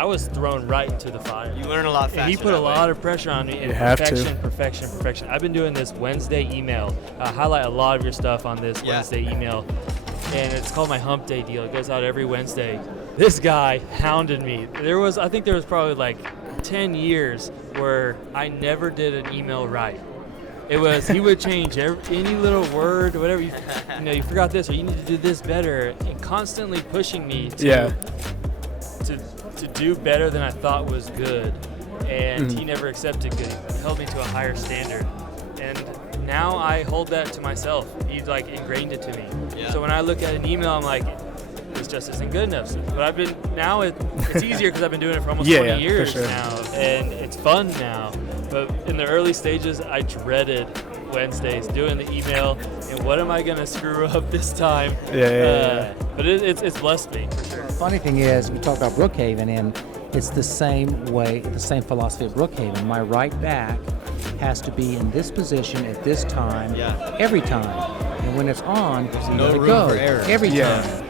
I was thrown right into the fire. You learn a lot faster. He put a lot of pressure on me. And perfection. I've been doing this Wednesday email. I highlight a lot of your stuff on this Wednesday email. And it's called my Hump Day deal. It goes out every Wednesday. This guy hounded me. I think there was probably like 10 years where I never did an email right. He would change any little word, whatever, you forgot this, or you need to do this better, and constantly pushing me to do better than I thought was good. And he never accepted good. He held me to a higher standard. And now I hold that to myself. He's like ingrained it to me. Yeah. So when I look at an email, I'm like, this just isn't good enough. But it's easier because I've been doing it for almost 20 years now. And it's fun now. But in the early stages, I dreaded Wednesdays, doing the email, and what am I going to screw up this time? But it's blessed me, for sure. The funny thing is, we talk about Brookhaven, and it's the same way, the same philosophy of Brookhaven. My right back has to be in this position at this time, every time. And when it's on, there's no room for error. Every time.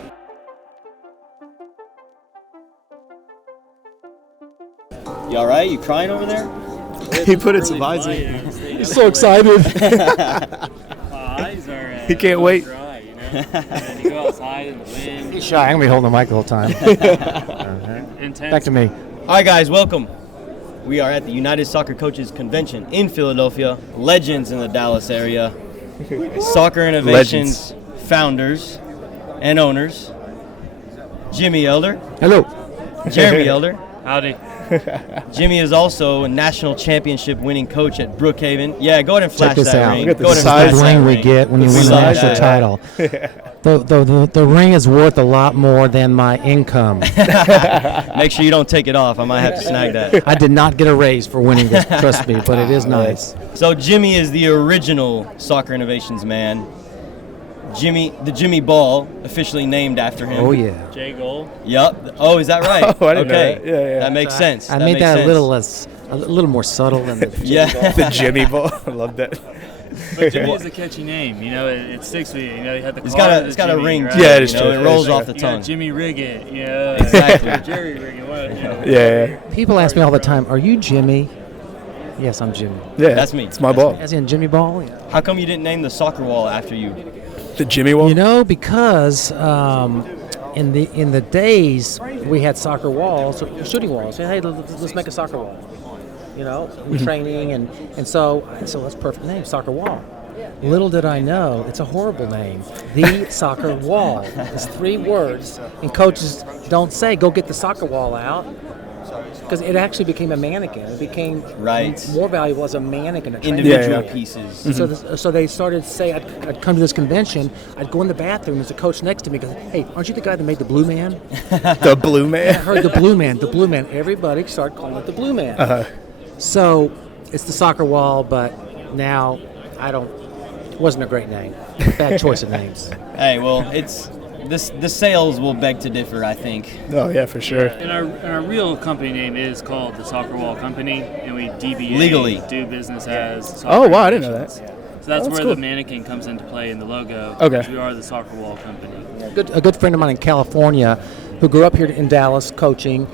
You all right? You crying over there? He put it to visor. He's so excited. Eyes are he can't wait. Dry, and you go outside in the wind. He's shy. I'm going to be holding the mic the whole time. Intense. Back to me. All right, guys, welcome. We are at the United Soccer Coaches Convention in Philadelphia. Legends in the Dallas area. Soccer Innovations founders and owners. Jimmy Elder. Hello. Jeremy Elder. Howdy. Jimmy is also a national championship winning coach at Brookhaven. Yeah, go ahead and flash Check this that out. ring. Look at Go the ahead and size flash ring that we get when you win a national title. The ring is worth a lot more than my income. Make sure you don't take it off. I might have to snag that. I did not get a raise for winning this, trust me, but it is nice. So Jimmy is the original Soccer Innovations man. The Jimmy Ball, officially named after him. Oh, yeah. Jay Gold. Yep. Oh, is that right? Oh, I didn't know that. Yeah. That makes sense. I made that a little more subtle than the Jimmy Ball. The Jimmy Ball. I love that. But Jimmy is a catchy name. It sticks with you. You had the it's car. It's got a ring. Right? Yeah, it is true. It rolls off the tongue. Jimmy Riggett. Exactly. Jerry Riggett. Yeah. People ask me all the time, are you Jimmy? Yes, I'm Jimmy. Yeah, that's me. It's my ball. As in Jimmy Ball? Yeah. How come you didn't name the soccer wall after you? The Jimmy wall? Because in the days we had soccer walls, shooting walls. Hey, let's make a soccer wall. Training and so that's perfect name, soccer wall. Little did I know, it's a horrible name. The soccer wall. It's 3 words, and coaches don't say, go get the soccer wall out. Because it actually became a mannequin. It became more valuable as a mannequin. Individual pieces. Mm-hmm. So they started to say, I'd come to this convention, I'd go in the bathroom, there's a coach next to me, goes, hey, aren't you the guy that made the Blue Man? The Blue Man? I heard the Blue Man. Everybody started calling it the Blue Man. Uh-huh. So it's the soccer wall, but now it wasn't a great name. Bad choice of names. Hey, well, the sales will beg to differ, I think. Oh, yeah, for sure. And our real company name is called the Soccer Wall Company, and we DBA legally do business as Soccer Oh, wow, I didn't know that. So that's where cool. The mannequin comes into play in the logo. Okay. We are the Soccer Wall Company. A good friend of mine in California who grew up here in Dallas coaching,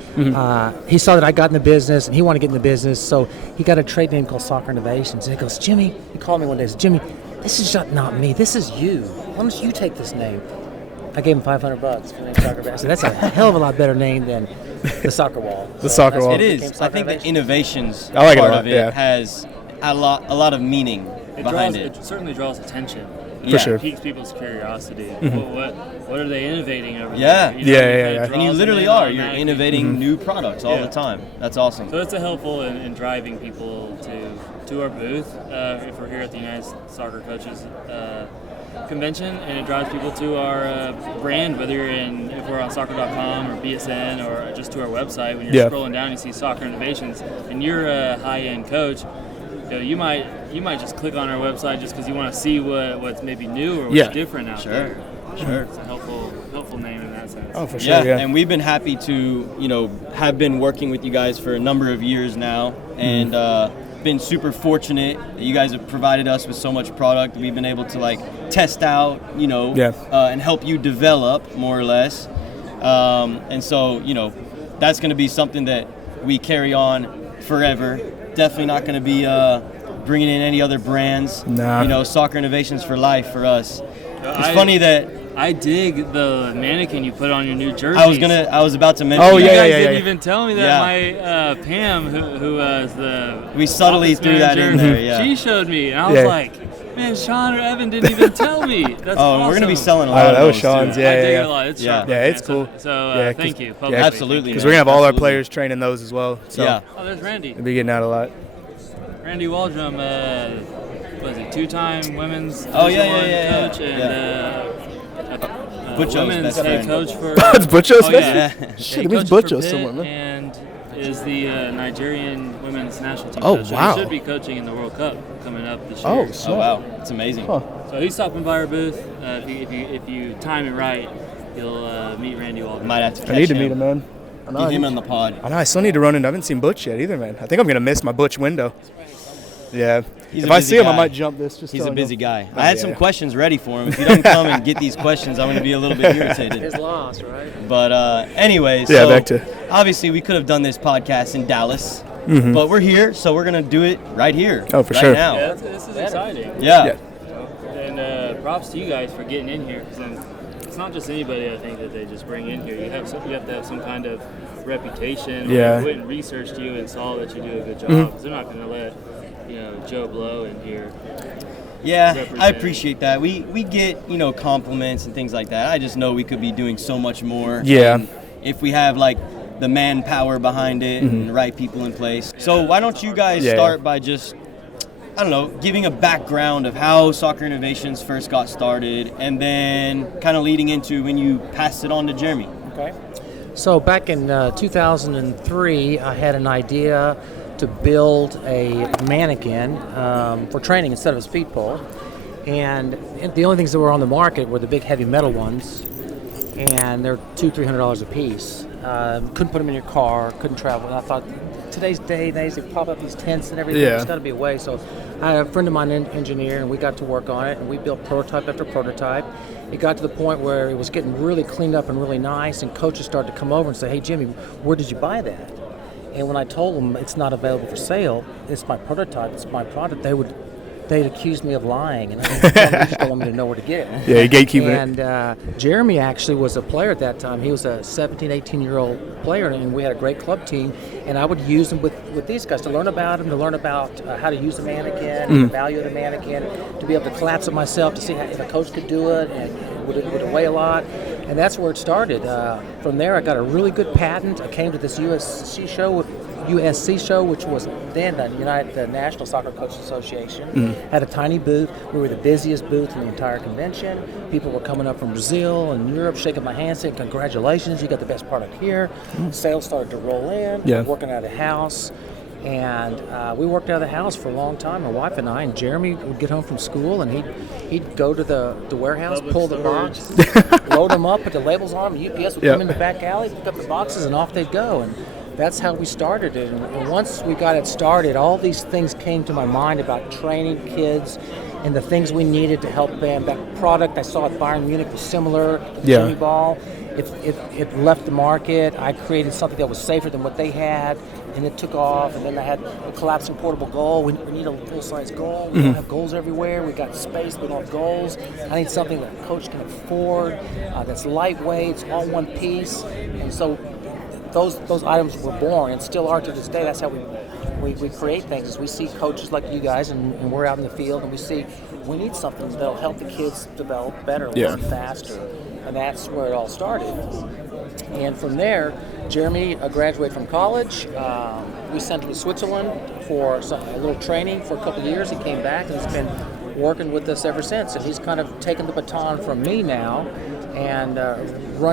he saw that I got in the business, and he wanted to get in the business, so he got a trade name called Soccer Innovations. And he goes, Jimmy, he called me one day, he said, Jimmy, this is not me, this is you. Why don't you take this name? I gave him $500 for the name Soccer Innovations. I said, that's a hell of a lot better name than the Soccer Wall. The Soccer Wall. It is. I think the innovations part of it has a lot of meaning behind it. It certainly draws attention. For sure. It piques people's curiosity. What are they innovating over there? Yeah. And you literally are. You're innovating new products all the time. That's awesome. So it's helpful in driving people to our booth if we're here at the United Soccer Coaches Convention, and it drives people to our brand, whether if we're on soccer.com or BSN or just to our website. When you're scrolling down, you see Soccer Innovations, and you're a high-end coach. You might just click on our website just because you want to see what's maybe new or what's different out there. Sure. It's a helpful name in that sense. Oh, for sure. Yeah, and we've been happy to have been working with you guys for a number of years now, and been super fortunate that you guys have provided us with so much product. We've been able to test out, and help you develop more or less. And so, that's going to be something that we carry on forever. Definitely not going to be bringing in any other brands. Nah. You know, soccer innovations for life for us. It's funny that I dig the mannequin you put on your new jersey. I was about to mention. Oh, You yeah, guys yeah, didn't yeah. even tell me that. Yeah. My Pam, who was the We subtly office threw that in manager, there, yeah. she showed me, and I was Yeah. like, man, Sean or Evan didn't even tell me. That's awesome. We're going to be selling a Oh, lot of that was those, Sean's, too. yeah. I dig it a lot. It's Yeah. sharp, Yeah, man. it's cool. So Yeah, thank you. yeah, Publicly. absolutely, Because man. we're going to have all our Absolutely. players training those as well. So Yeah. Oh, there's Randy. we'll be getting out a lot. Randy Waldrum, was he 2-time women's Oh, Division yeah, I yeah. coach and Butcho's women's best head friend. coach for It's Butcho's oh, best yeah. friend? Shit, He it means coaches for Butcho's Pitt somewhere, man. and is the Nigerian women's national team Oh, coach. So wow. he should be coaching in the World Cup coming up this year. Oh, Oh, snap. wow. It's amazing. Huh. So he's stopping by our booth. If you time it right, you'll meet Randy Waldron. Might have to catch I need to meet him, man. I know, Get him on the pod. I know. I still need to run in. I haven't seen Butch yet either, man. I think I'm gonna miss my Butch window. Yeah. He's If a I busy see him, I guy. might jump this. Just He's so a I busy know. guy. Oh, I had yeah. some questions ready for him. If he doesn't come and get these questions, I'm going to be a little bit irritated. His loss, right? But anyways, Yeah, so back to- obviously we could have done this podcast in Dallas, but we're here, so we're going to do it right here. Oh, for right sure. now. Yeah, this is exciting. Yeah. Yeah. And props to you guys for getting in here. Because it's not just anybody, I think, that they just bring in here. You have to have some kind of reputation. Yeah. They went and researched you and saw that you do a good job. 'Cause they're not going to let Joe Blow in here. Yeah, I Represent. appreciate that. We get, compliments and things like that. I just know we could be doing so much more. Yeah. And if we have like the manpower behind it and the right people in place. So why don't you guys Yeah. start by just, I don't know, giving a background of how Soccer Innovations first got started, and then kind of leading into when you passed it on to Jeremy. Okay. So back in 2003, I had an idea to build a mannequin for training instead of a speed pole. And the only things that were on the market were the big heavy metal ones, and they're $200-300 a piece. Couldn't put them in your car, couldn't travel. And I thought, today's day, they pop up these tents and everything. Yeah. There's got to be a way. So I had a friend of mine, an engineer, and we got to work on it, and we built prototype after prototype. It got to the point where it was getting really cleaned up and really nice, and coaches started to come over and say, "Hey, Jimmy, where did you buy that?" And when I told them it's not available for sale, it's my prototype, it's my product, they'd accuse me of lying, and I just don't want me to know where to get it. Yeah, you gatekeeping it. And Jeremy actually was a player at that time. He was a 17, 18-year-old player, and we had a great club team. And I would use him with these guys to learn about him, to learn about how to use the mannequin, the value of the mannequin, to be able to collapse it myself, to see how, if a coach could do it, and would it weigh a lot. And that's where it started. From there, I got a really good patent. I came to this USC show, which was then the National Soccer Coaches Association. Had a tiny booth. We were the busiest booth in the entire convention. People were coming up from Brazil and Europe, shaking my hand, saying, "Congratulations, you got the best product here." Sales started to roll in. Yeah. Working out of the house. And we worked out of the house for a long time, my wife and I. And Jeremy would get home from school, and he'd go to the warehouse, Public pull the storage. box, load them up, put the labels on them. UPS would Yep. come in the back alley, pick up the boxes, and off they'd go. And that's how we started it. And once we got it started, all these things came to my mind about training kids and the things we needed to help them. That product I saw at Bayern Munich was similar to the Yeah. Jimmy Ball. It left the market. I created something that was safer than what they had, and it took off. And then I had a collapsing portable goal. We need a full-size goal. We don't have goals everywhere. We got space, we don't have goals. I need something that a coach can afford, that's lightweight, it's all one piece. And so those items were born and still are to this day. That's how we create things. Is we see coaches like you guys, and we're out in the field, and we see we need something that'll help the kids develop better, learn faster. And that's where it all started. And from there, Jeremy graduated from college. We sent him to Switzerland for a little training for a couple of years. He came back, and he's been working with us ever since. And he's kind of taken the baton from me now and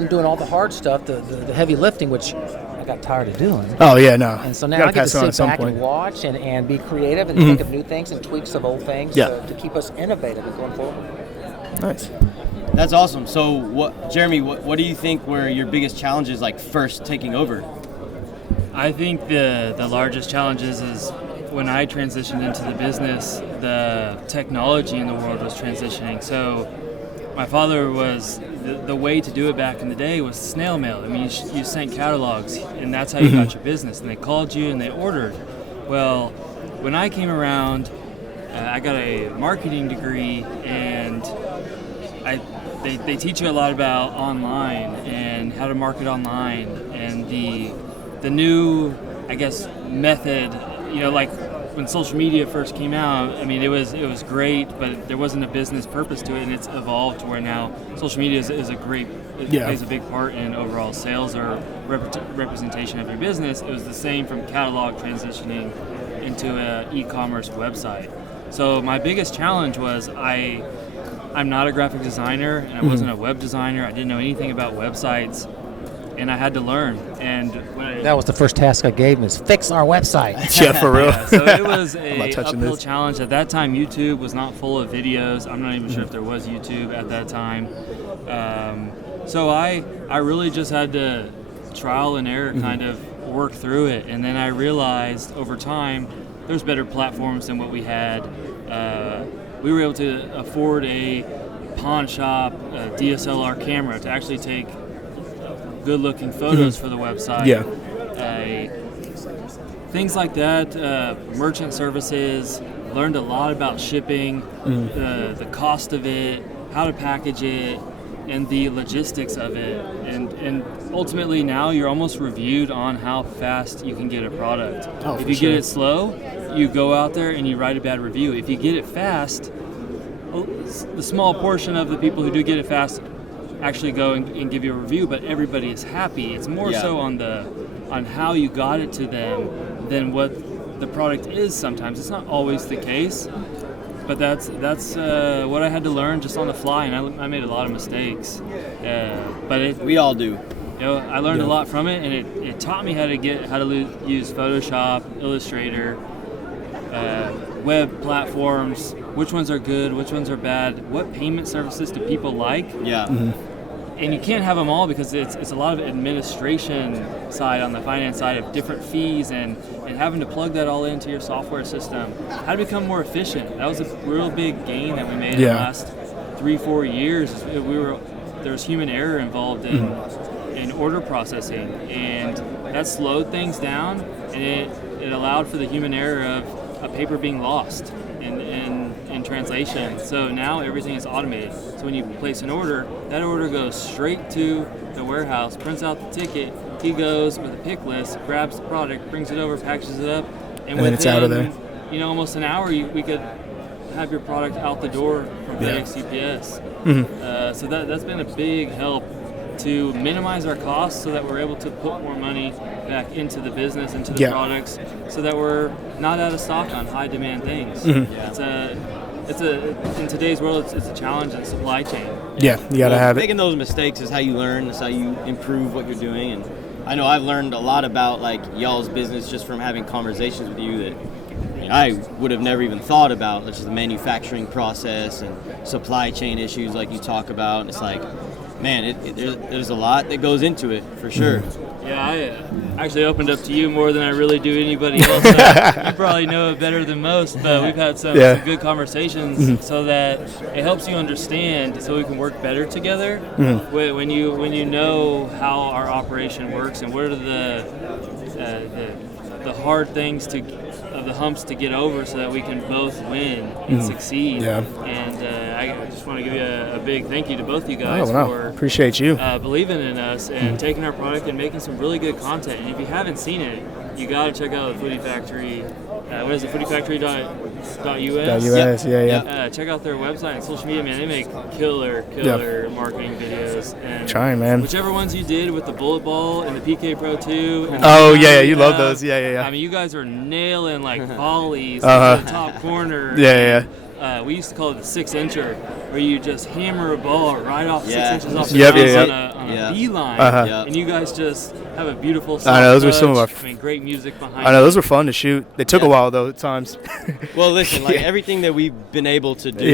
doing all the hard stuff, the heavy lifting, which I got tired of doing. Oh, yeah, no. And so You now gotta I get to pass it on at sit some back point. and watch and be creative and think of new things and tweaks of old things Yeah. to keep us innovative and going forward. Nice. That's awesome. So, Jeremy, what do you think were your biggest challenges, like first taking over? I think the largest challenges is when I transitioned into the business, the technology in the world was transitioning. So my father was the way to do it back in the day was snail mail. I mean, you sent catalogs, and that's how you got your business. And they called you and they ordered. Well, when I came around, I got a marketing degree, and they teach you a lot about online and how to market online, and the new, I guess, method. Like when social media first came out, I mean, it was great, but there wasn't a business purpose to it, and it's evolved to where now social media is a great, plays a big part in overall sales or representation of your business. It was the same from catalog transitioning into an e-commerce website. So my biggest challenge was I'm not a graphic designer, and I wasn't a web designer. I didn't know anything about websites, and I had to learn. And that was the first task I gave him, is fix our website. Yeah, for real. So it was a uphill challenge. At that time, YouTube was not full of videos. I'm not even sure if there was YouTube at that time. So I really just had to trial and error kind of work through it. And then I realized over time, there's better platforms than what we had. We were able to afford a pawn shop DSLR camera to actually take good-looking photos for the website. Yeah. Things like that, merchant services, learned a lot about shipping, the cost of it, how to package it, and the logistics of it. And ultimately now you're almost reviewed on how fast you can get a product. If you get it slow, you go out there and you write a bad review. If you get it fast, the small portion of the people who do get it fast actually go and give you a review, but everybody is happy. It's more so on how you got it to them than what the product is sometimes. It's not always the case, but that's what I had to learn just on the fly, and I made a lot of mistakes. But we all do. I learned a lot from it, and it taught me how to use Photoshop, Illustrator, web platforms, which ones are good, which ones are bad, what payment services do people like. Yeah. And you can't have them all because it's a lot of administration side on the finance side of different fees and having to plug that all into your software system. How to become more efficient. That was a real big gain that we made in the last 3-4 years. There was human error involved in order processing, and that slowed things down, and it allowed for the human error of a paper being lost in translation. So now everything is automated. So when you place an order, that order goes straight to the warehouse, prints out the ticket, he goes with a pick list, grabs the product, brings it over, packages it up, and within, it's out of there. Almost an hour we could have your product out the door from FedEx UPS. So that's been a big help to minimize our costs so that we're able to put more money back into the business, into the products, so that we're not out of stock on high demand things. It's in today's world, it's a challenge in supply chain. Yeah, you gotta have it. Making those mistakes is how you learn. That's how you improve what you're doing. And I know I've learned a lot about y'all's business just from having conversations with you that I would have never even thought about, such as the manufacturing process and supply chain issues like you talk about. And it's man, there's a lot that goes into it, for sure. Yeah, I actually opened up to you more than I really do anybody else. You probably know it better than most, but we've had some good conversations so that it helps you understand, so we can work better together. When you know how our operation works and what are the hard things of the humps to get over, so that we can both win and succeed. And I just want to give you a big thank you to both you guys for appreciate you believing in us and taking our product and making some really good content. And if you haven't seen it, you got to check out the Footy Factory. What is it? FootyFactory.us. Check out their website and social media, man. They make killer marketing videos. And trying, man. Whichever ones you did with the bullet ball and the PK Pro 2. And you love those. Yeah. I mean, you guys are nailing volleys to the top corner. We used to call it the 6-incher, where you just hammer a ball right off 6 inches off the ground on a beeline, and you guys just have a beautiful soft I know, those were some of our great music behind I know, those were fun to shoot. They took a while, though, at times. Well, listen, everything that we've been able to do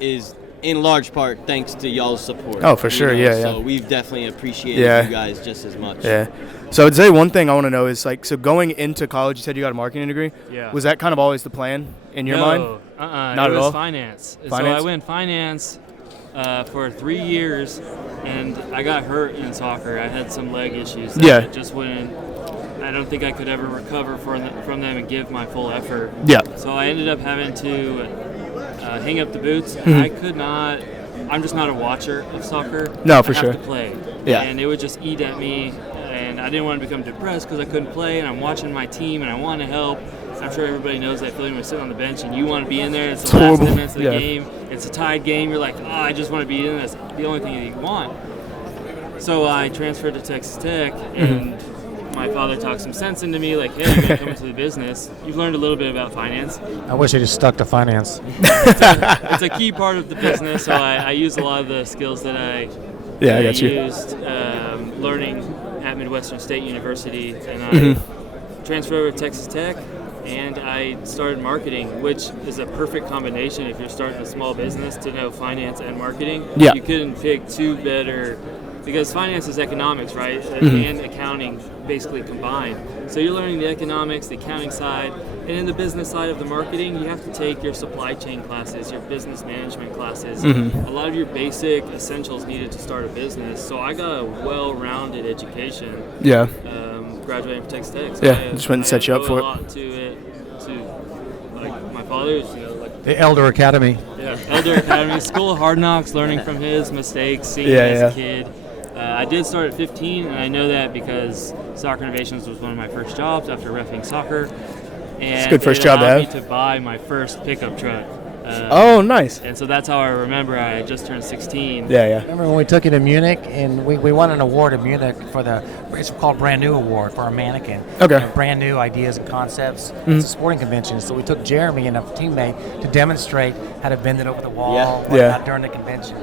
is in large part thanks to y'all's support. Oh, for sure, So we've definitely appreciated you guys just as much. Yeah. So I'd say one thing I want to know is, so going into college, you said you got a marketing degree. Yeah. Was that kind of always the plan in your mind? Not at it was all? finance. Finance? So I went finance, for 3 years, and I got hurt in soccer. I had some leg issues. Yeah. Just wouldn't. I don't think I could ever recover from them and give my full effort. Yeah. So I ended up having to hang up the boots. Mm-hmm. I could not. I'm just not a watcher of soccer. No, for I have sure. to play. Yeah. And it would just eat at me, and I didn't want to become depressed because I couldn't play, and I'm watching my team, and I want to help. I'm sure everybody knows that feeling when you're sitting on the bench and you want to be in there. It's the last 10 minutes of the game. It's a tied game. You're like, oh, I just want to be in there. That's the only thing that you want. So I transferred to Texas Tech, and my father talked some sense into me, like, hey, you're going to come into the business. You've learned a little bit about finance. I wish I just stuck to finance. It's a key part of the business, so I use a lot of the skills that I used learning at Midwestern State University, and I transferred over to Texas Tech, and I started marketing, which is a perfect combination if you're starting a small business to know finance and marketing. Yeah. You couldn't pick two better, because finance is economics, right? And accounting basically combined. So you're learning the economics, the accounting side, and in the business side of the marketing, you have to take your supply chain classes, your business management classes, a lot of your basic essentials needed to start a business. So I got a well-rounded education. Yeah. Graduating from Texas Tech. So Just went and set you up for it. I owe a lot to it, to like my father's, like The Elder Academy. Yeah, Elder Academy, School of Hard Knocks, learning from his mistakes, seeing him as a kid. I did start at 15, and I know that because Soccer Innovations was one of my first jobs after reffing soccer. And it's a good first job to have. It allowed me to buy my first pickup truck. Oh, nice. And so that's how I remember I had just turned 16. Yeah. Remember when we took it to Munich, and we won an award in Munich for it's called Brand New Award for our mannequin. Okay. Brand new ideas and concepts. It's a sporting convention, so we took Jeremy and a teammate to demonstrate how to bend it over the wall during the convention.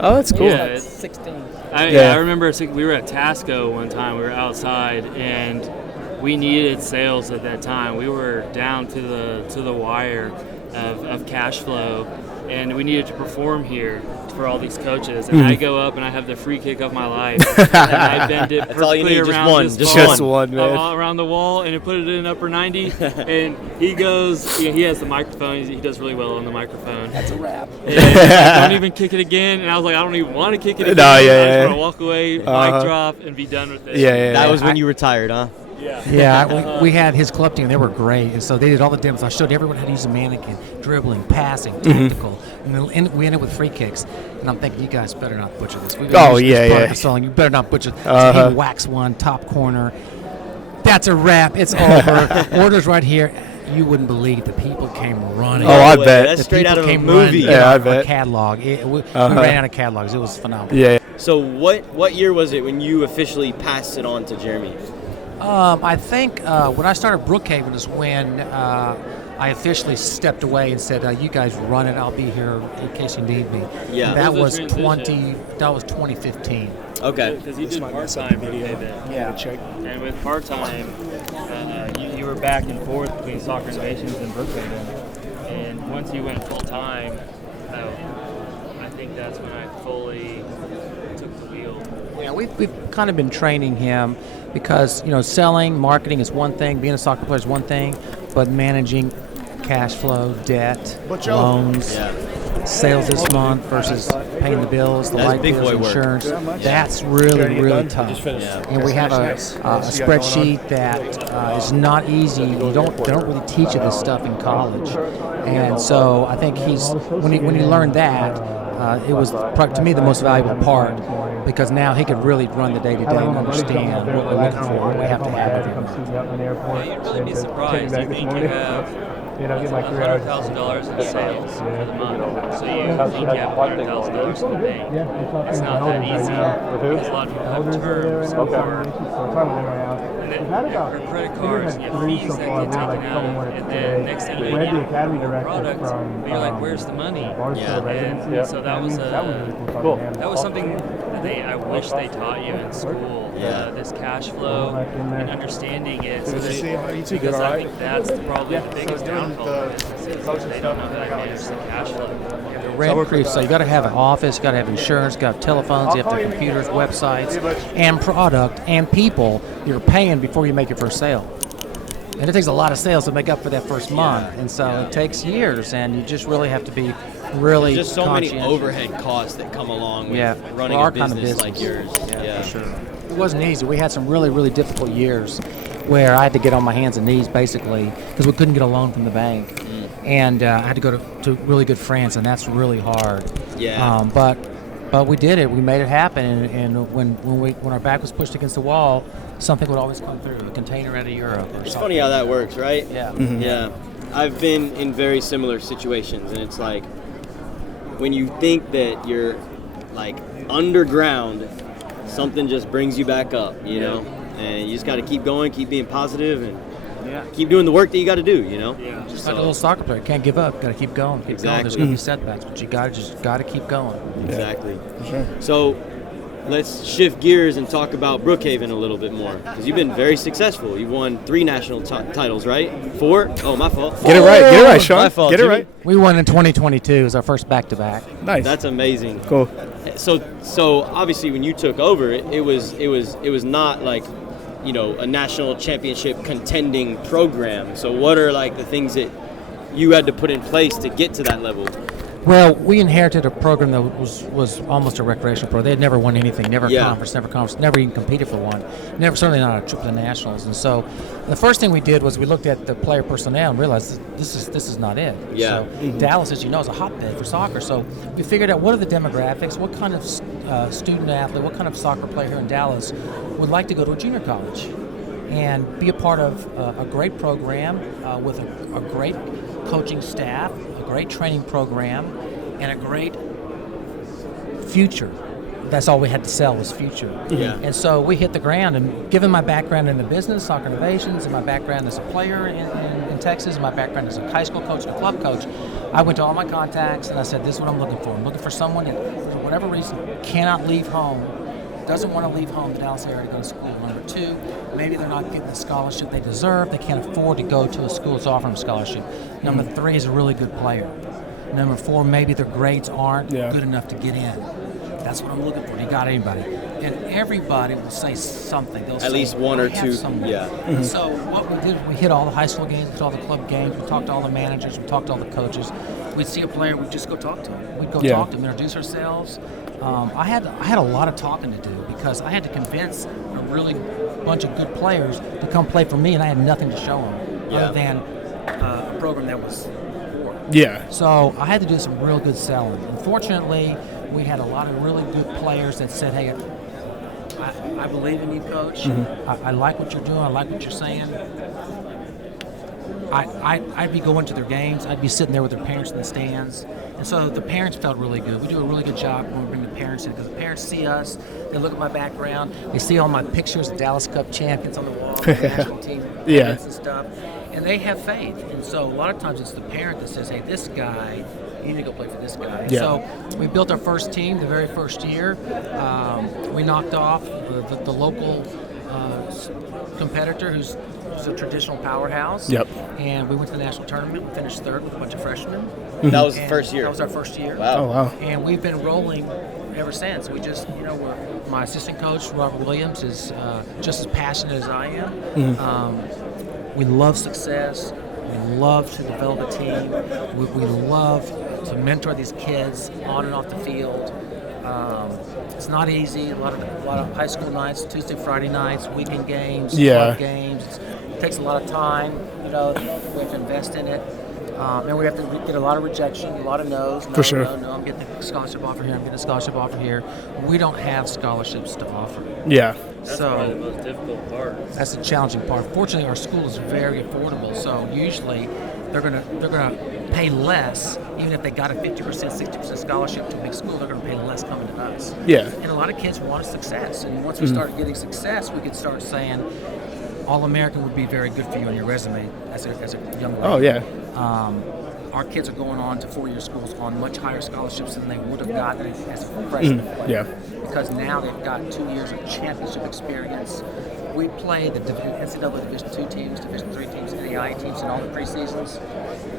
Oh, that's cool. Yeah, It's 16. I remember we were at Tasco one time. We were outside, and we needed sales at that time. We were down to the wire of cash flow, and we needed to perform here for all these coaches. And I go up and I have the free kick of my life, and I bend it perfectly around just one, man. Around the wall, and it put it in upper 90. And he goes, he has the microphone. He does really well on the microphone. That's a wrap. And I don't even kick it again. And I was like, I don't even want to kick it again. I just want to walk away, mic drop, and be done with it. That was when you retired, huh? Yeah, we had his club team. They were great, and so they did all the demos. I showed everyone how to use a mannequin, dribbling, passing, tactical, and then we ended with free kicks. And I'm thinking, you guys better not butcher this. You better not butcher. So he whacks one top corner. That's a wrap. It's over. Orders right here. You wouldn't believe the people came running. Oh, I bet. That's straight out of a movie. Yeah, I bet. Catalog. We ran out of catalogs. It was phenomenal. Yeah. So what year was it when you officially passed it on to Jeremy? I think when I started Brookhaven is when I officially stepped away and said, "You guys run it. I'll be here in case you need me." Yeah, and that was 2015. Okay. Because you did part-time Brookhaven. Yeah. And with part-time, you were back and forth between Soccer Innovations and Brookhaven. And once you went full-time, I think that's when I fully took the wheel. Yeah, we've kind of been training him because, selling, marketing is one thing, being a soccer player is one thing, but managing cash flow, debt, loans, sales this month versus paying the bills, the light bills, insurance, that's really, really tough. And we have a spreadsheet that is not easy. They don't really teach you this stuff in college. And so I think when he learned that, it was, to me, the most valuable part, because now he could really run the day-to-day and understand what we're looking for, what we have to have every month. Yeah, you'd really be surprised. You think you have $100,000 in sales for the month, so you think you have $100,000 in the bank. It's not that easy, because a lot of people have terms, and then your credit cards, you have fees that get taken out, and then next thing you get more products, but you're like, where's the money? And so that was something that I wish they taught you in school. This cash flow and understanding it, because I think that's probably the biggest downfall of businesses. They don't know how to manage the cash flow. Rent creep, so you got to have an office, you got to have insurance, you got to have telephones, you have to have computers, websites, and product and people you're paying before you make your first sale. And it takes a lot of sales to make up for that first month, and so it takes years, and you just really have to be really There's just so many conscientious. overhead costs that come along with running For our a business, kind of business like yours. Yeah, for sure. It wasn't easy. We had some really, really difficult years where I had to get on my hands and knees basically because we couldn't get a loan from the bank. And I had to go to really good friends, and that's really hard. Yeah. But we did it. We made it happen. And when our back was pushed against the wall, something would always come through. A container out of Europe or It's something. funny how that works, right? Yeah. Yeah. I've been in very similar situations, and it's like when you think that you're like underground, something just brings you back up, you know? And you just got to keep going, keep being positive, and keep doing the work that you got to do, you know? Yeah. Just like a little soccer player, can't give up. Got to keep going. Keep going. There's going to be setbacks, but you got to keep going. Exactly. For sure. So let's shift gears and talk about Brookhaven a little bit more, because you've been very successful. You've won 3 national titles, right? 4? Oh, my fault. Get it right, Sean. My fault. Get it right. We won in 2022. It was our first back-to-back. Nice. That's amazing. Cool. So obviously when you took over, it was not like, you know, a national championship contending program. So what are like the things that you had to put in place to get to that level? Well, we inherited a program that was almost a recreational program. They had never won anything, never conference, never even competed for one, certainly not a trip to the nationals. And so, the first thing we did was we looked at the player personnel and realized this is not it. Yeah. So Dallas, as you know, is a hotbed for soccer. So we figured out what are the demographics, what kind of student athlete, what kind of soccer player here in Dallas would like to go to a junior college and be a part of a great program with a great coaching staff, a great training program, and a great future. That's all we had to sell was future. Yeah. And so we hit the ground, and given my background in the business, soccer innovations, and my background as a player in Texas, and my background as a high school coach and a club coach, I went to all my contacts and I said, this is what I'm looking for. I'm looking for someone that, for whatever reason, cannot leave home, doesn't want to leave home, the Dallas area, to go to school. Number 2, maybe they're not getting the scholarship they deserve. They can't afford to go to a school that's offering them scholarship. Number 3 is a really good player. Number 4, maybe their grades aren't good enough to get in. That's what I'm looking for. You got anybody? And everybody will say something. They'll At least one or two. Yeah. And so what we did, we hit all the high school games, we hit all the club games, we talked to all the managers, we talked to all the coaches. We'd see a player, we'd just go talk to him. We'd go talk to him, introduce ourselves. I had a lot of talking to do because I had to convince a really bunch of good players to come play for me, and I had nothing to show them other than a program that was poor. Yeah. So I had to do some real good selling. Unfortunately, we had a lot of really good players that said, hey, I believe in you, Coach. I like what you're doing. I like what you're saying. I'd be going to their games. I'd be sitting there with their parents in the stands. And so the parents felt really good. We do a really good job when we bring the parents in because the parents see us. They look at my background. They see all my pictures of Dallas Cup champions on the wall, the national team events and stuff. And they have faith. And so a lot of times it's the parent that says, hey, this guy, you need to go play for this guy. Yeah. So we built our first team the very first year. We knocked off the local competitor who's a traditional powerhouse. Yep. And we went to the national tournament. We finished 3rd with a bunch of freshmen. That was the first year. That was our first year. Wow. Oh, wow. And we've been rolling ever since. We just, my assistant coach, Robert Williams, is just as passionate as I am. We love success. We love to develop a team. We love to mentor these kids on and off the field. It's not easy. A lot of high school nights, Tuesday, Friday nights, weekend games, club games. It takes a lot of time. We have to invest in it. And we have to get a lot of rejection, a lot of no's. No, For sure. No, I'm getting a scholarship offer here. I'm getting a scholarship offer here. We don't have scholarships to offer. Yeah. That's probably the most difficult part. That's the challenging part. Fortunately, our school is very affordable, so usually they're gonna pay less, even if they got a 50%, 60% scholarship to a big school. They're gonna pay less coming to us. Yeah. And a lot of kids want success, and once we start getting success, we could start saying, All-American would be very good for you on your resume as a young man. Oh, yeah. Our kids are going on to 4-year schools on much higher scholarships than they would have gotten as freshmen. Yeah. Because now they've got 2 years of championship experience. We play the NCAA Division II teams, Division III teams, NAIA teams in all the preseasons.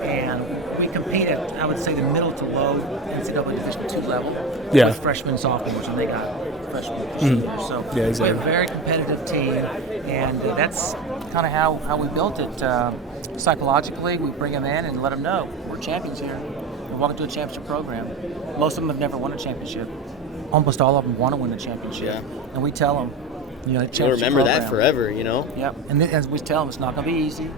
And we compete at, I would say, the middle to low NCAA Division II level with freshmen and sophomores, and they got freshmen and seniors. So Yeah, exactly. we're a very competitive team, and that's kind of how we built it. Psychologically, we bring them in and let them know we're champions here. you walk into a championship program, most of them have never won a championship. Almost all of them want to win a championship. Yeah. And we tell them, You'll remember that forever, Yep. And as we tell them, it's not going to be easy.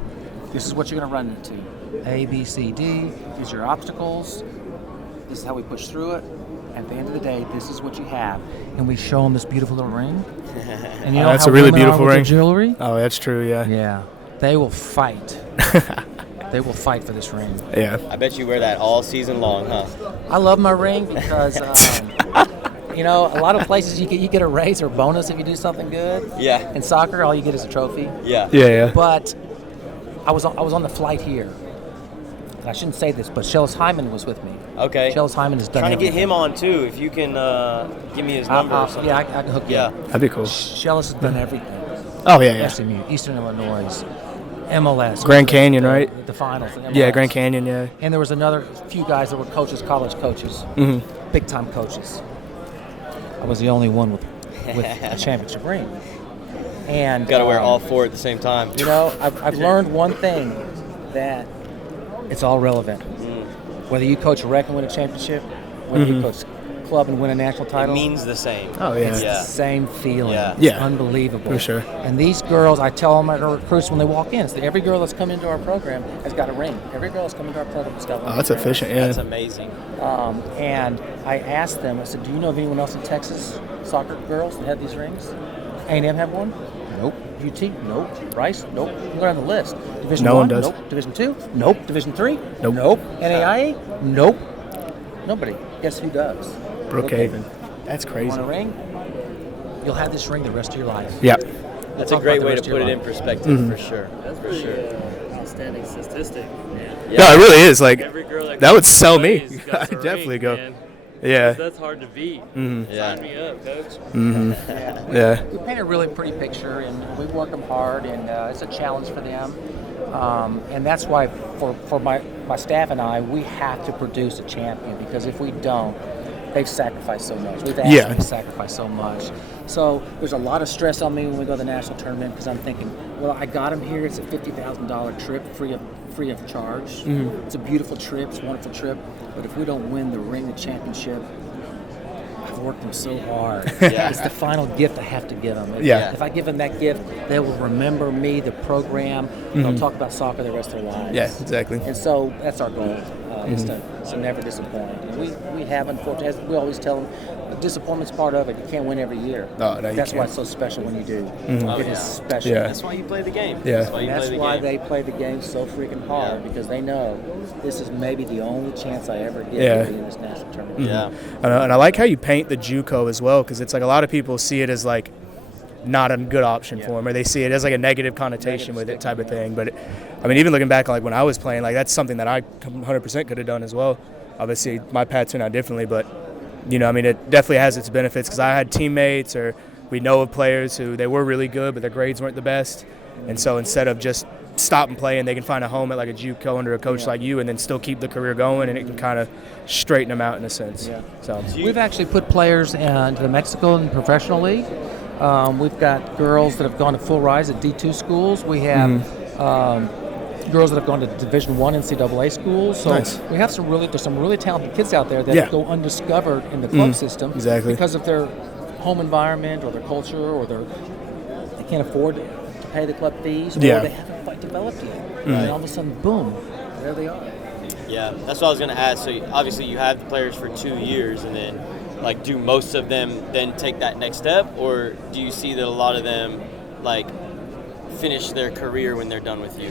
This is what you're going to run into. A, B, C, D. These are your obstacles. This is how we push through it. At the end of the day, this is what you have. And we show them this beautiful little ring. And that's a really beautiful ring. Jewelry? Oh, that's true, yeah. Yeah. They will fight. They will fight for this ring. Yeah. I bet you wear that all season long, huh? I love my ring because, a lot of places you get a raise or bonus if you do something good. Yeah. In soccer, all you get is a trophy. Yeah. Yeah. But I was on the flight here. And I shouldn't say this, but Shellis Hyman was with me. Okay. Shellis Hyman has done Trying everything. to get him on, too, if you can give me his number or something. Yeah, I can hook you up. That'd be cool. Shellis has done everything. Oh, yeah. SMU, Eastern Illinois, MLS. Grand Canyon, right? The finals. MLS. Yeah, Grand Canyon, yeah. And there was another few guys that were coaches, college coaches, big-time coaches. I was the only one with a championship ring. And got to wear all four at the same time. I've learned one thing, that it's all relevant. Whether you coach rec and win a championship, whether you coach club and win a national title. It means the same. Oh, yeah. It's the same feeling. Yeah. It's unbelievable. For sure. And these girls, I tell them, our recruits when they walk in, it's that every girl that's come into our program has got a ring. Every girl that's come into our program has got one. Oh, that's efficient, yeah. That's amazing. And I asked them, I said, do you know of anyone else in Texas, soccer girls, that have these rings? A&M have one? Nope. UT? Nope. Rice? Nope. You go down the list. Division No 1? one does. Nope. Division 2? Nope. Division 3? Nope. Nope. NAIA? Nope. Nobody. Guess who does? Brookhaven. That's crazy. Want a ring? You'll have this ring the rest of your life. Yeah. That's a great way to put it in perspective, for sure. That's for sure. Outstanding statistic. Yeah. No, it really is. Like, Every girl that would sell me. plays I'd got a definitely ring, go. man. Yeah. That's hard to beat. Yeah. Sign me up, coach. Yeah. We paint a really pretty picture, and we work them hard, and it's a challenge for them. And that's why, for my staff and I, we have to produce a champion, because if we don't, they've sacrificed so much. We've asked them to sacrifice so much. So there's a lot of stress on me when we go to the national tournament, because I'm thinking, well, I got them here. It's a $50,000 trip, free of charge. It's a beautiful trip. It's a wonderful trip. But if we don't win the ring, the championship, I've worked them so hard. It's the final gift I have to give them. If I give them that gift, they will remember me, the program. They'll talk about soccer the rest of their lives. Yeah, exactly. And so that's our goal, is to never disappoint. And we have, unfortunately, as we always tell them, disappointment's part of it. You can't win every year. No, you that's why can't. it's so special when you do. It is special. Yeah. That's why you play the game. Yeah. That's why they play the game so freaking hard, because they know this is maybe the only chance I ever get to be in this national tournament. Yeah. And I like how you paint the JUCO as well, because it's like a lot of people see it as like not a good option for them, or they see it as like a negative connotation with it type of thing. But I mean, even looking back, like when I was playing, like that's something that I 100% could have done as well. Obviously, my path turned out differently, but I mean, it definitely has its benefits, because I had teammates, or we know of players who they were really good, but their grades weren't the best. And so instead of just stopping playing, they can find a home at like a JUCO under a coach like you, and then still keep the career going, and it can kind of straighten them out in a sense. Yeah. So we've actually put players into the Mexican Professional League. We've got girls that have gone to full rise at D2 schools. We have girls that have gone to Division I NCAA schools. So we have there's some really talented kids out there that go undiscovered in the club system because of their home environment or their culture, or they can't afford to pay the club fees, or they haven't quite developed yet. And all of a sudden, boom, there they are. Yeah, that's what I was going to ask. So obviously you have the players for 2 years, and then like do most of them then take that next step, or do you see that a lot of them like finish their career when they're done with you?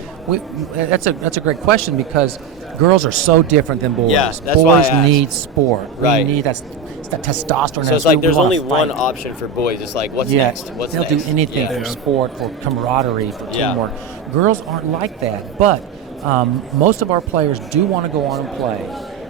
That's a great question, because girls are so different than boys. Yeah, that's boys why I asked. need sport. Right. We need it's that testosterone. So it's like there's only one option for boys. It's like, what's next? What's they'll next? do anything for sport, for camaraderie, for teamwork. Girls aren't like that, but most of our players do want to go on and play,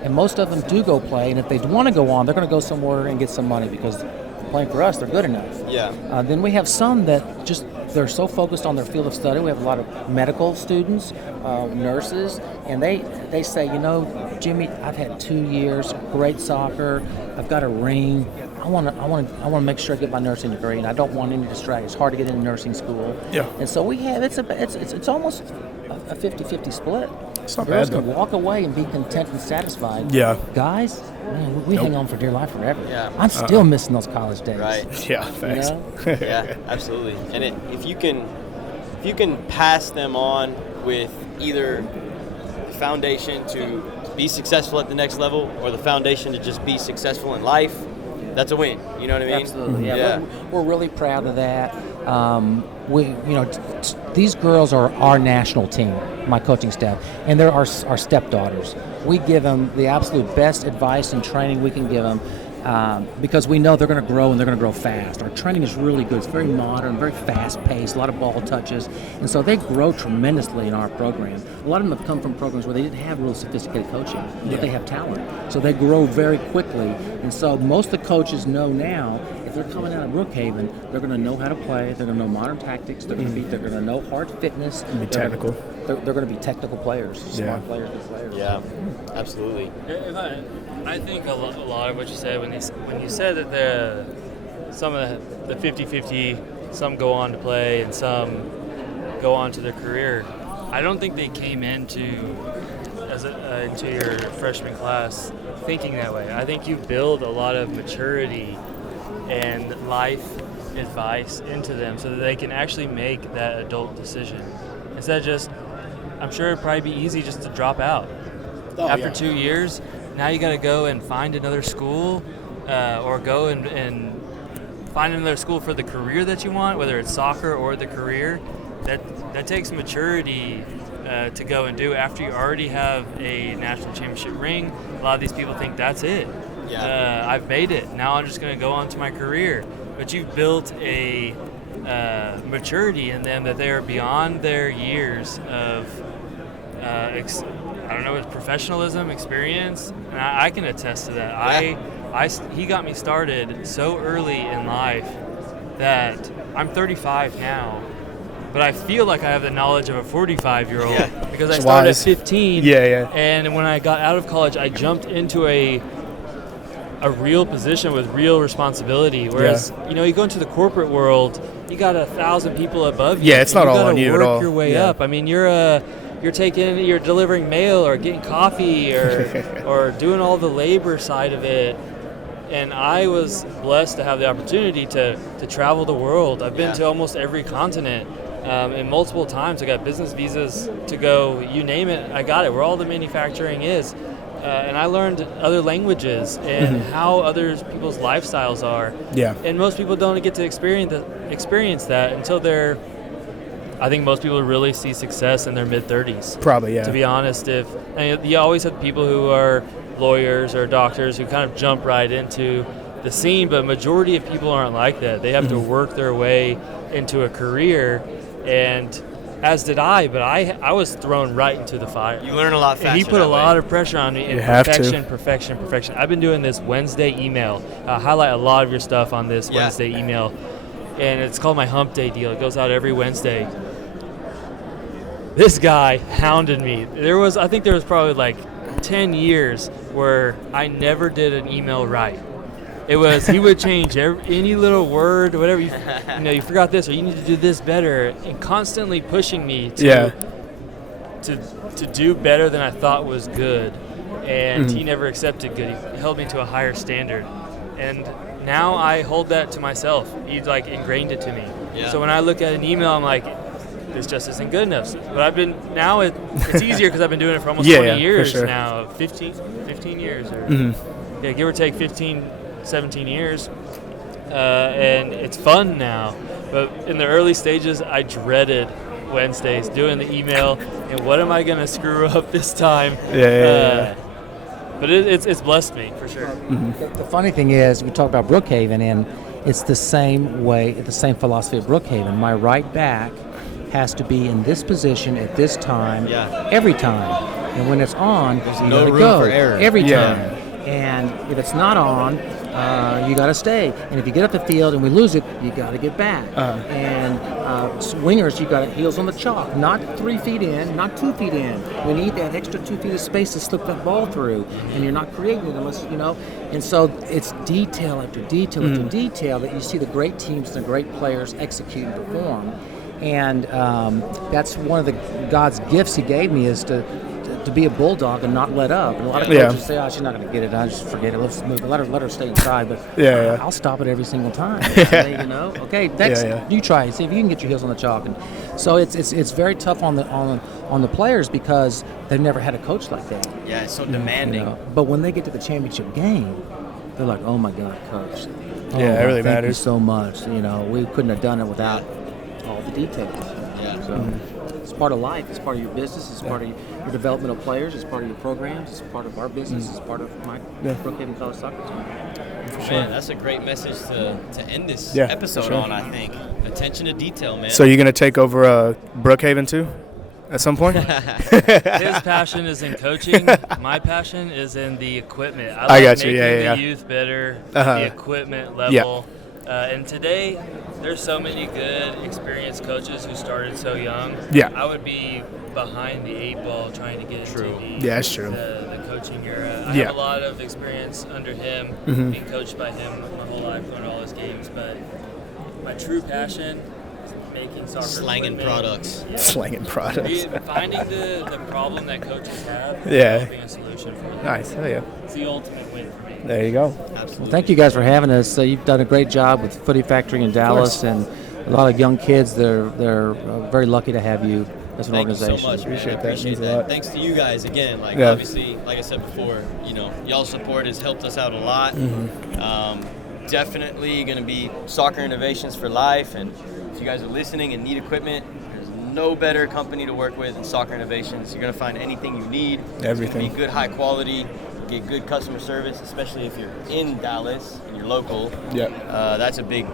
and most of them do go play. And if they want to go on, they're going to go somewhere and get some money, because playing for us, they're good enough. Yeah. Then we have some that just they're so focused on their field of study. We have a lot of medical students, nurses, and they say, Jimmy, I've had 2 years, great soccer. I've got a ring. I want to make sure I get my nursing degree, and I don't want any distractions. It's hard to get into nursing school. Yeah. And so we have it's almost a 50-50 split. It's not girls bad, can though. walk away and be content and satisfied. Yeah. Guys, man, we hang on for dear life forever. Yeah. I'm still missing those college days. Right. Yeah, thanks. know? Yeah, absolutely. And if you can pass them on with either the foundation to be successful at the next level or the foundation to just be successful in life, that's a win. You know what I mean? Absolutely. Yeah. Yeah. We're really proud of that. These girls are our national team, my coaching staff, and they're our stepdaughters. We give them the absolute best advice and training we can give them because we know they're going to grow and they're going to grow fast. Our training is really good. It's very modern, very fast-paced, a lot of ball touches, and so they grow tremendously in our program. A lot of them have come from programs where they didn't have real sophisticated coaching, but they have talent. So they grow very quickly, and so most of the coaches know now if they're coming out of Brookhaven, they're going to know how to play. They're going to know modern tactics. They're going to know hard fitness. Be technical. They're going to be technical players, smart players, good players. Yeah, absolutely. I think a lot of what you said when you said that some of the 50-50, some go on to play and some go on to their career. I don't think they came into your freshman class thinking that way. I think you build a lot of maturity and life advice into them so that they can actually make that adult decision. Instead of just, I'm sure it'd probably be easy just to drop out. After 2 years, now you got to go and find another school or go and find another school for the career that you want, whether it's soccer or the career. That takes maturity to go and do after you already have a national championship ring. A lot of these people think that's it. Yeah. I've made it. Now I'm just going to go on to my career. But you've built a maturity in them that they are beyond their years of professionalism, experience, and I can attest to that. Yeah. He got me started so early in life that I'm 35 now, but I feel like I have the knowledge of a 45-year-old because I started at 15. Yeah. And when I got out of college, I jumped into a real position with real responsibility. Whereas, you go into the corporate world, you got 1,000 people above you. Yeah, it's not all on you at all. You got to work your way up. I mean, you're delivering mail or getting coffee or doing all the labor side of it. And I was blessed to have the opportunity to travel the world. I've been to almost every continent. And multiple times I got business visas to go, you name it, I got it, where all the manufacturing is. And I learned other languages and how other people's lifestyles are. Yeah. And most people don't get to experience that until I think most people really see success in their mid-30s. Probably, yeah. To be honest, you always have people who are lawyers or doctors who kind of jump right into the scene, but majority of people aren't like that. They have to work their way into a career, and as did I, but I was thrown right into the fire. You learn a lot faster. And he put a lot of pressure on me. And perfection. Perfection. I've been doing this Wednesday email. Highlight a lot of your stuff on this Wednesday email. And it's called my Hump Day deal. It goes out every Wednesday. This guy hounded me. I think there was probably like 10 years where I never did an email right. He would change any little word, whatever, you forgot this, or you need to do this better, and constantly pushing me to do better than I thought was good. And he never accepted good. He held me to a higher standard. And now I hold that to myself. He's like ingrained it to me. Yeah. So when I look at an email, I'm like, this just isn't good enough. But it's easier because I've been doing it for almost 20 years now, 15 years, or give or take 17 years, and it's fun now. But in the early stages, I dreaded Wednesdays, doing the email, and what am I going to screw up this time? But it's blessed me, for sure. The funny thing is, we talk about Brookhaven, and it's the same way, the same philosophy of Brookhaven. My right back has to be in this position at this time, every time. And when it's on, there's no room for error. Every time. And if it's not on, you got to stay. And if you get up the field and we lose it, you got to get back. And wingers, you got heels on the chalk, not 3 feet in, not 2 feet in. We need that extra 2 feet of space to slip that ball through, and you're not creating it unless And so it's detail after detail after detail that you see the great teams and the great players execute and perform. And that's one of God's gifts He gave me, is to to be a bulldog and not let up. And a lot of coaches say, she's not going to get it. I just forget it. Let's move. Let her stay inside. But I'll stop it every single time. Okay, next you try it. See if you can get your heels on the chalk. And so it's very tough on the players because they've never had a coach like that. Yeah, it's so demanding. But when they get to the championship game, they're like, "Oh my God, coach! It really matters. Thank you so much. We couldn't have done it without all the details." Yeah. So it's part of life. It's part of your business. It's part of your development of players. It's part of your programs. It's part of our business. It's part of my Brookhaven College soccer team. Man, that's a great message to end this episode on, I think. Attention to detail, man. So you're going to take over Brookhaven too at some point? His passion is in coaching. My passion is in the equipment. I like got you. making the youth better at the equipment level. And today, there's so many good, experienced coaches who started so young. Yeah. I would be behind the 8 ball trying to get into that's true. The coaching era. I have a lot of experience under him, being coached by him my whole life, going to all his games. But my true passion is making soccer slanging products. Yeah. Slanging products. Finding the problem that coaches have and developing a solution for them. Nice. Hell yeah. It's the ultimate win for me. There you go. Absolutely. Well, thank you guys for having us. You've done a great job with Footy Factory in Dallas, and a lot of young kids. They're very lucky to have you as an organization. Thank you so much, man. Appreciate I appreciate that. that. Thanks to you guys again. Obviously, like I said before, y'all's support has helped us out a lot. Definitely going to be soccer innovations for life. And if you guys are listening and need equipment, there's no better company to work with than Soccer Innovations. You're going to find anything you need. Everything. It's going to be good, high quality. Get good customer service, especially if you're in Dallas and you're local. Yeah. That's a big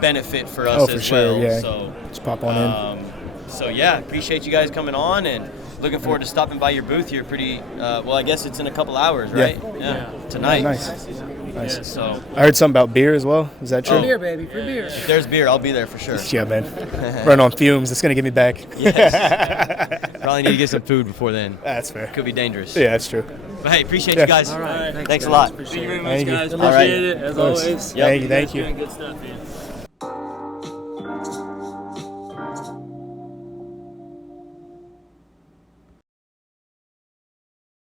benefit for us as well. Yeah. So just pop on in. So appreciate you guys coming on and looking forward to stopping by your booth here pretty I guess it's in a couple hours, right? Yeah. Tonight. Nice. Yeah, so I heard something about beer as well. Is that true? Free beer, baby. Free beer. If there's beer, I'll be there for sure. Yeah, man. Run on fumes. It's going to get me back. Yes. Probably need to get some food before then. That's fair. Could be dangerous. Yeah, that's true. But hey, appreciate you guys. All right. Thanks a lot. Thank you very much, guys. All right. Appreciate it, as always. Thank you. Doing good stuff, man.